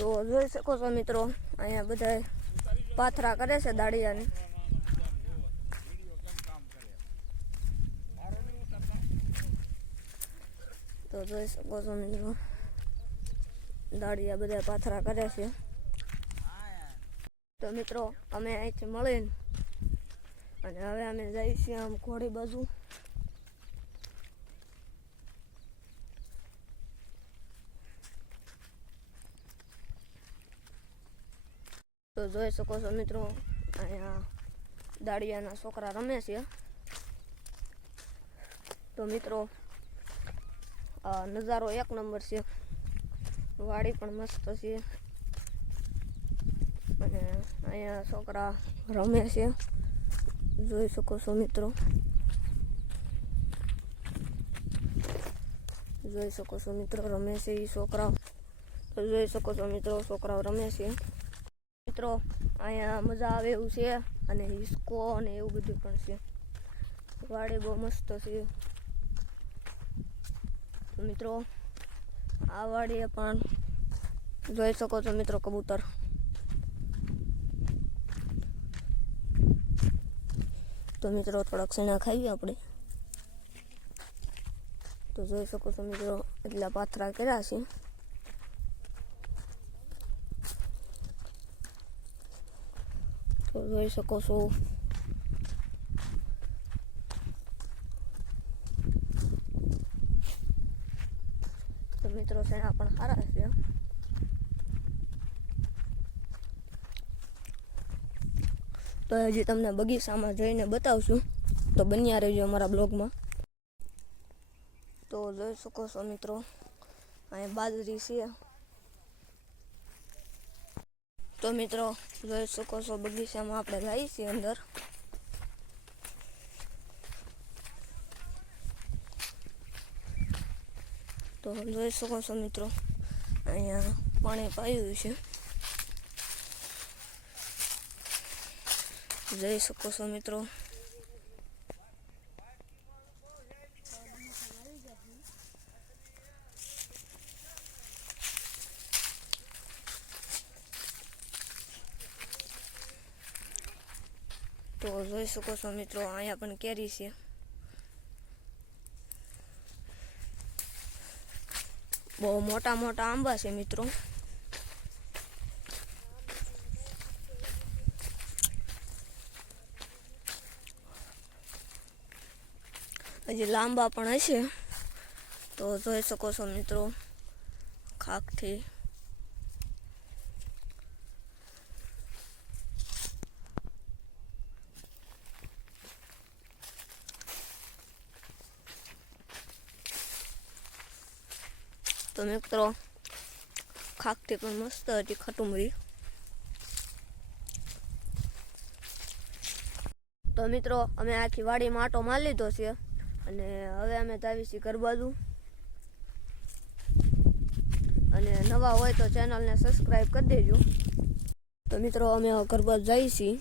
તો જોઈ શકો છો મિત્રો, અહીંયા બધા પાથરા કરે છે દાળિયાને. તો જોઈ શકો છો મિત્રો, દાળિયા બધા પાથરા કરે છે. તો મિત્રો અમે અહીંથી મળીને અને હવે અમે જઈએ છીએ આમ ઘોડી બાજુ. તો જોઈ શકો છો મિત્રો, અહીંયા દાળિયાના છોકરા રમે છે. તો મિત્રો નજારો એક નંબર છે, વાડી પણ મસ્ત છે અને અહીંયા છોકરા રમે છે. જોઈ શકો છો મિત્રો, જોઈ શકો છો મિત્રો, રમે છે એ છોકરાઓ. તો જોઈ શકો છો મિત્રો, છોકરાઓ રમે છે. મિત્રો અહીંયા મજા આવે એવું છે અને હિસકો અને એવું બધું પણ છે. વાડી બહુ મસ્ત છે. તો મિત્રો આ વાડીએ પણ જોઈ શકો છો મિત્રો કબૂતર. તો મિત્રો થોડાક સણા ખાઈએ આપણે. તો જોઈ શકો છો મિત્રો, એટલા પાથરા કર્યા છે. તો જોઈ શકો છો, તો મિત્રો સણા પણ સારા છે. તો હજી તમને બગીચામાં જઈને બતાવશું, તો બન્યા રહેજો અમારા બ્લોગમાં. તો જોઈ શકો છો મિત્રો, અહીંયા બાજરી છે. તો મિત્રો જોઈ શકો છો, બગીચામાં આપણે જઈએ છીએ અંદર. તો જોઈ શકો છો મિત્રો, અહીંયા પાણી પાયું છે. જોઈ શકો છો મિત્રો, તો જોઈ શકો છો મિત્રો, અહીંયા પણ કેરી છે. બહુ મોટા મોટા આંબા છે મિત્રો. હજી લાંબા પણ હશે. તો જોઈ શકો છો મિત્રો, ખાખથી. તો મિત્રો ખાખથી પણ મસ્ત હતી ખટુમરી. તો મિત્રો અમે આખી વાડીમાં આટો મારી લીધો છે અને હવે અમે જાવી છીએ ઘર બાજુ. અને નવા હોય તો ચેનલને સબસ્ક્રાઈબ કરી દેજો. તો મિત્રો અમે ઘર બાજુ જઈએ છીએ.